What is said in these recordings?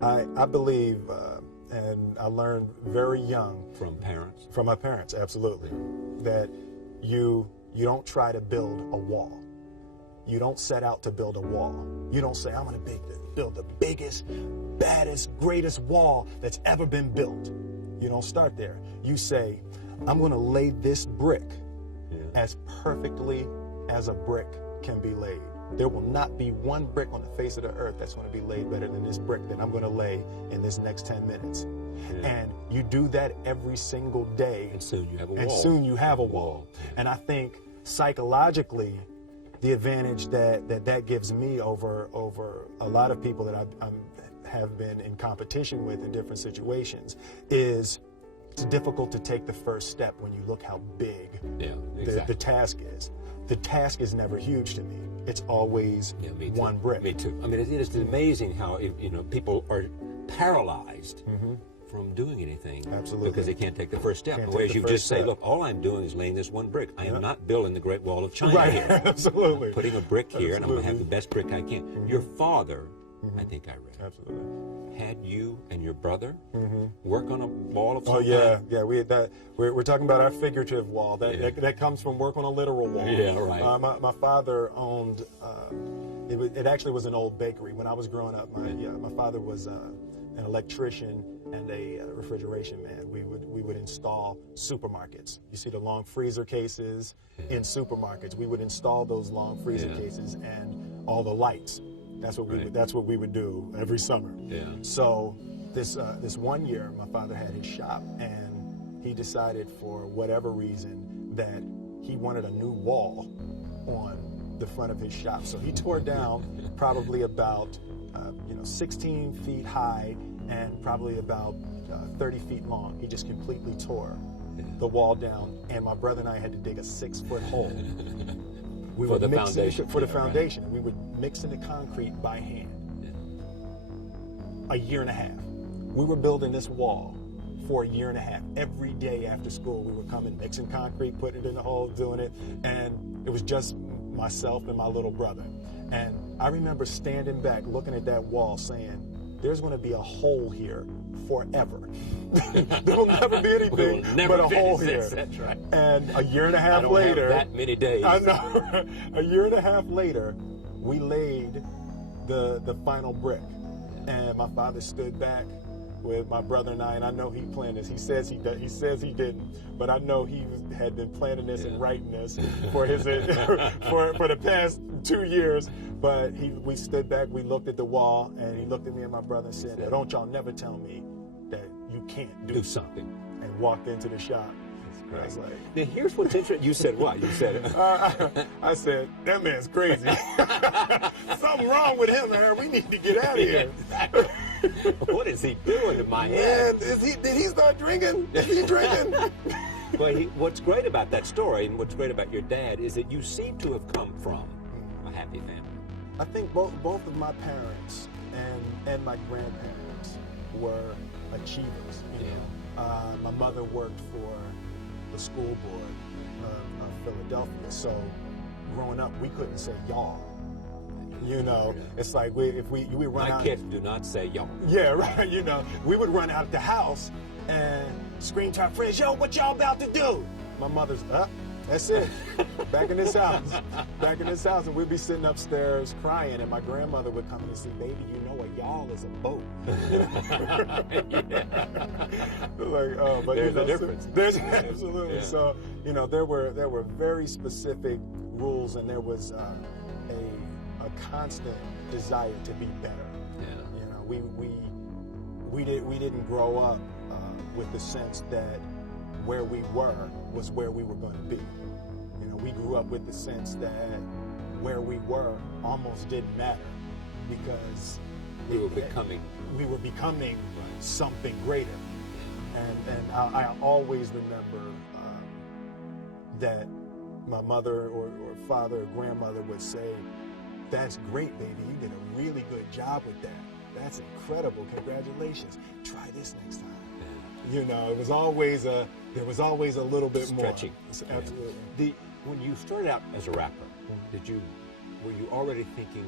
I believe, and I learned very young From parents? from my parents, absolutely, that you don't try to build a wall. You don't set out to build a wall. You don't say, I'm going to build the biggest, baddest, greatest wall that's ever been built. You don't start there. You say, I'm going to lay this brick as perfectly as a brick can be laid. There will not be one brick on the face of the earth that's going to be laid better than this brick that I'm going to lay in this next 10 minutes. And you do that every single day. And soon you have a wall. And soon you have a wall. And I think psychologically, the advantage that gives me over a lot of people that I have been in competition with in different situations is it's difficult to take the first step when you look how big the task is. The task is never huge to me. It's always one brick. Me too. I mean, it is amazing how people are paralyzed from doing anything. Absolutely. Because they can't take the first step. Whereas you just say, look, all I'm doing is laying this one brick. I am not building the Great Wall of China here. Absolutely. I'm putting a brick here, and I'm going to have the best brick I can. Your father, I think I read, had you and your brother work on a wall of some kind? Yeah. We're talking about our figurative wall. That comes from work on a literal wall. Yeah, right. My father owned. It actually was an old bakery when I was growing up. My father was an electrician and a refrigeration man. We would install supermarkets. You see the long freezer cases in supermarkets. We would install those long freezer cases and all the lights. That's what we would do every summer. Yeah. So this one year, my father had his shop, and he decided for whatever reason that he wanted a new wall on the front of his shop. So he tore down probably about 16 feet high and probably about 30 feet long. He just completely tore the wall down, and my brother and I had to dig a 6-foot hole. For the foundation. For the foundation. Right. We would mix in the concrete by hand. A year and a half. We were building this wall for a year and a half. Every day after school, we would come and mixing concrete, putting it in the hole, doing it, and it was just myself and my little brother. And I remember standing back, looking at that wall, saying, there's going to be a hole here forever. There will never be anything but a hole here. That's right. And a year and a half I don't later, have that many days. I know. A year and a half later, we laid the final brick, and my father stood back with my brother and I know he planned this. He says he didn't, but I know he had been planning this and writing this for his for the past 2 years. But we stood back, we looked at the wall, and he looked at me and my brother and said, "Don't y'all never tell me that you can't do something." And walked into the shop. Great. I was like, now here's what's interesting. You said what? You said I said, that man's crazy. Something wrong with him, man. We need to get out of here. What is he doing in my head? Did he start drinking? Is he drinking? Well, what's great about that story and what's great about your dad is that you seem to have come from a happy family. I think both of my parents and my grandparents were achievers. You know? My mother worked for the school board of Philadelphia, so growing up we couldn't say y'all. You know, it's like if we run out. My kids do not say y'all. Yeah, right. You know, we would run out the house and scream to our friends, "Yo, what y'all about to do?" My mother's up. That's it. Back in this house. Back in this house, and we'd be sitting upstairs crying, and my grandmother would come in and say, "Baby, you know a y'all is a boat." Like, oh, but there's a difference. There's absolutely. Yeah. So, you know, there were very specific rules, and there was a constant desire to be better. Yeah. You know, we didn't grow up with the sense that where we were was where we were going to be. You know, we grew up with the sense that where we were almost didn't matter because we were becoming something greater. And I always remember that my mother or father or grandmother would say, "That's great, baby. You did a really good job with that. That's incredible. Congratulations. Try this next time." You know, there was always a little bit stretching. More. Absolutely. When you started out as a rapper, were you already thinking,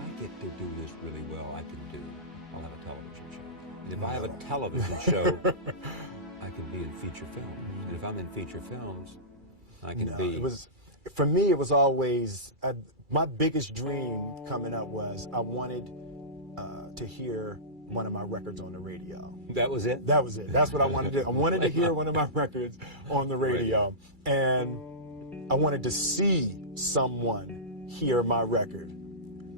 I get to do this really well, I can do I'll have a television show. And if I have a television show, I can be in feature films. And if I'm in feature films, I can be. For me, it was always, my biggest dream coming up was I wanted to hear one of my records on the radio. That was it? That was it. That's what I wanted to do. I wanted to hear one of my records on the radio. And I wanted to see someone hear my record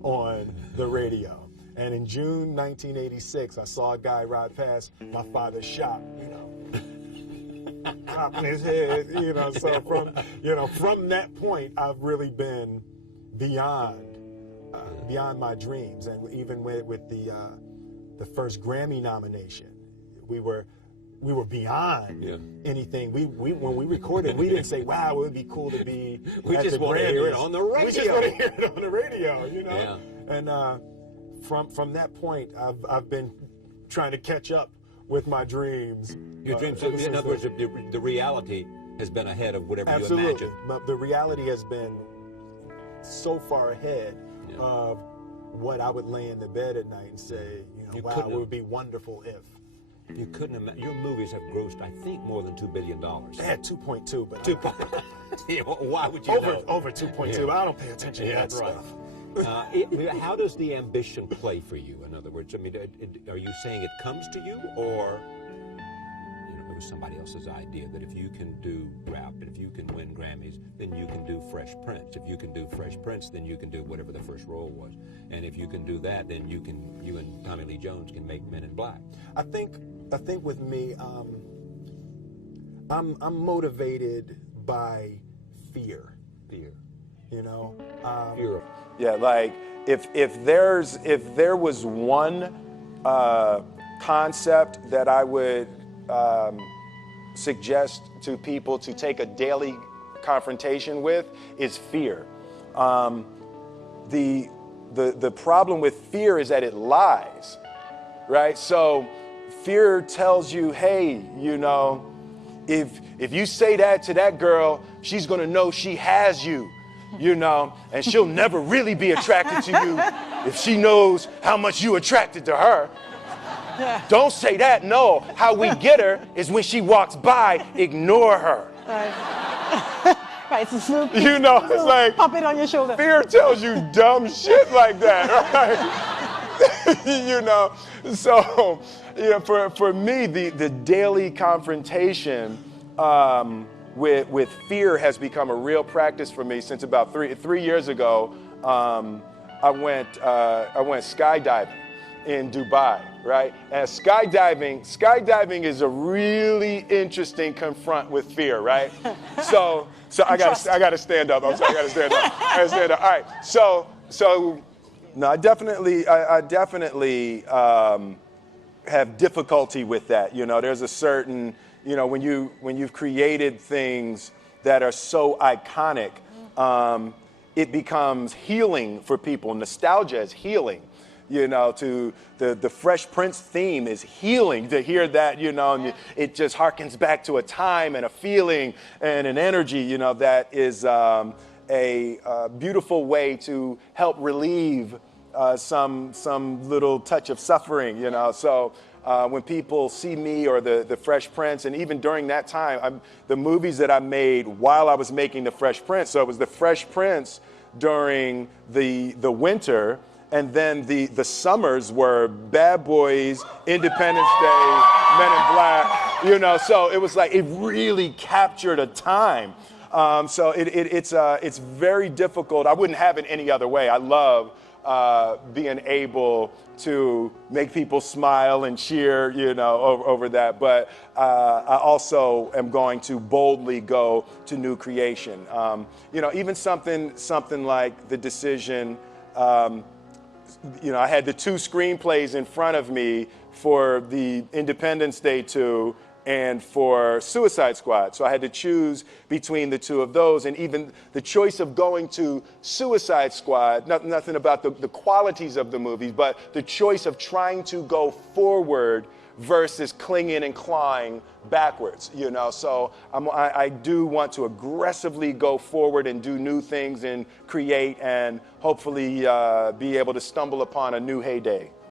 on the radio. And in June 1986, I saw a guy ride past my father's shop, dropping his head, So from that point, I've really been beyond my dreams. And even with the first Grammy nomination, we were beyond anything. When we recorded, we didn't say, "Wow, it would be cool to be." We just want to hear it on the radio. We just want to hear it on the radio, Yeah. And from that point, I've been trying to catch up with my dreams. Your dreams. So in other words, the reality has been ahead of whatever you imagined. But the reality has been so far ahead of what I would lay in the bed at night and say, wow, it would be wonderful if. You couldn't imagine. Your movies have grossed, I think, more than $2 billion. They had 2.2, but why would you know? Over 2.2. I don't pay attention to that stuff. How does the ambition play for you? In other words, I mean, are you saying it comes to you, or it was somebody else's idea that if you can do rap and if you can win Grammys, then you can do Fresh Prince. If you can do Fresh Prince, then you can do whatever the first role was. And if you can do that, then you and Tommy Lee Jones can make Men in Black. I think with me, I'm motivated by fear. Fear. Fear. Yeah, like if there was one concept that I would suggest to people to take a daily confrontation with, is fear. The problem with fear is that it lies, right? So fear tells you, hey, if you say that to that girl, she's gonna know she has you. And she'll never really be attracted to you if she knows how much you attracted to her. Don't say that. No, how we get her is when she walks by, ignore her. Right, it's a it's like pump it on your shoulder. Fear tells you dumb shit like that, right? So for me, the daily confrontation with fear has become a real practice for me since about three years ago. I went skydiving in Dubai, right? And skydiving is a really interesting confront with fear, right? So I gotta stand up. I'm sorry, I gotta stand up. All right. So no, I definitely have difficulty with that. There's a certain, when you've created things that are so iconic, it becomes healing for people. Nostalgia is healing. To the Fresh Prince theme is healing to hear that, and it just harkens back to a time and a feeling and an energy, that is a beautiful way to help relieve some little touch of suffering, So when people see me or the Fresh Prince, and even during that time, the movies that I made while I was making the Fresh Prince, so it was the Fresh Prince during the winter. And then the summers were Bad Boys, Independence Day, Men in Black, So it was like, it really captured a time. So it's very difficult. I wouldn't have it any other way. I love being able to make people smile and cheer, over that. But I also am going to boldly go to new creation. Even something like the decision. I had the two screenplays in front of me for the Independence Day 2 and for Suicide Squad. So I had to choose between the two of those. And even the choice of going to Suicide Squad, nothing about the qualities of the movies, but the choice of trying to go forward versus clinging and clawing backwards, So I do want to aggressively go forward and do new things and create and hopefully be able to stumble upon a new heyday.